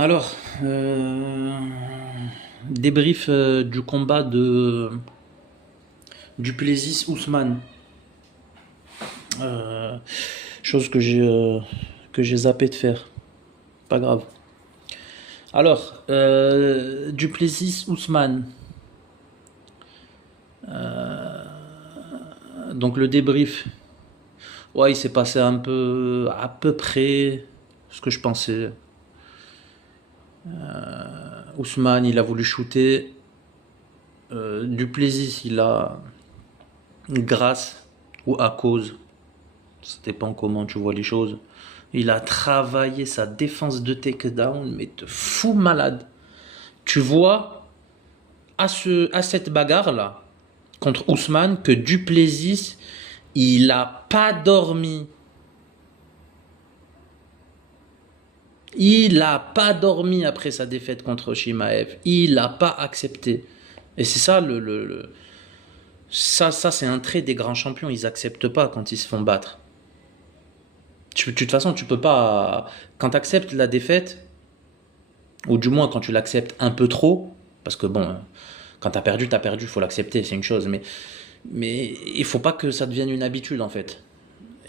Alors, débrief du combat de Duplessis-Ousmane. Euh, Chose que j'ai zappé de faire. Pas grave. Alors, Duplessis-Ousmane. Donc le débrief. Ouais, il s'est passé à peu près ce que je pensais. Ousmane, il a voulu shooter. Duplessis, il a, grâce ou à cause, ça dépend comment tu vois les choses, il a travaillé sa défense de takedown, mais te fou malade. Tu vois, à cette bagarre-là, contre Ousmane, que Duplessis, il a pas dormi. Il a pas dormi après sa défaite contre Shimaev. Il a pas accepté. Et c'est ça ça c'est un trait des grands champions. Ils acceptent pas quand ils se font battre. De toute façon, tu peux pas. Quand tu acceptes la défaite, ou du moins quand tu l'acceptes un peu trop, parce que bon, quand t'as perdu, faut l'accepter, c'est une chose, mais il faut pas que ça devienne une habitude en fait.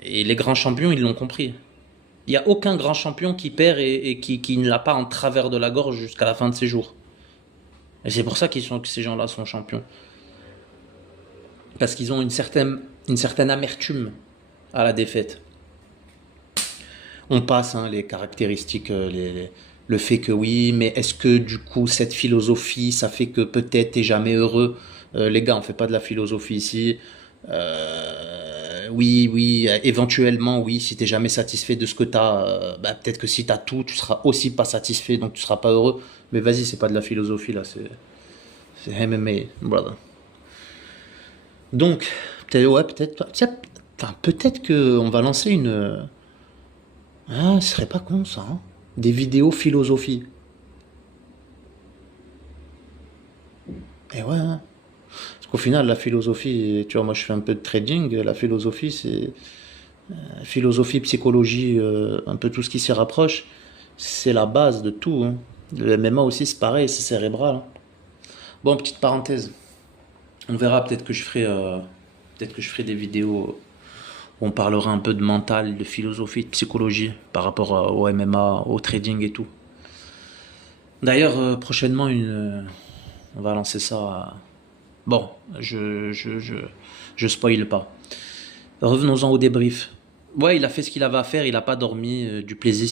Et les grands champions, ils l'ont compris. Il y a aucun grand champion qui perd et qui ne l'a pas en travers de la gorge jusqu'à la fin de ses jours. Et c'est pour ça que ces gens-là sont champions. Parce qu'ils ont une certaine amertume à la défaite. On passe hein, les caractéristiques, le fait que oui, mais est-ce que du coup cette philosophie, ça fait que peut-être t'es jamais heureux. Les gars, on fait pas de la philosophie ici. Oui, oui, éventuellement, oui, si t'es jamais satisfait de ce que t'as, bah, peut-être que si t'as tout, tu seras aussi pas satisfait, donc tu seras pas heureux. Mais vas-y, c'est pas de la philosophie là, c'est MMA, brother. Donc, peut-être, ouais, peut-être, tiens, enfin, peut-être que on va lancer une, ah, ce serait pas con ça, hein. Des vidéos philosophie. Et ouais, hein. Parce qu'au final, la philosophie, tu vois, moi je fais un peu de trading, la philosophie, c'est philosophie, psychologie, un peu tout ce qui s'y rapproche, c'est la base de tout, hein. Le MMA aussi, c'est pareil, c'est cérébral, hein. Bon, petite parenthèse, on verra peut-être que je ferai des vidéos où on parlera un peu de mental, de philosophie, de psychologie par rapport au MMA, au trading et tout. D'ailleurs, prochainement, on va lancer ça. Bon, je spoil pas. Revenons-en au débrief. Ouais, il a fait ce qu'il avait à faire, il a pas dormi, du plaisir.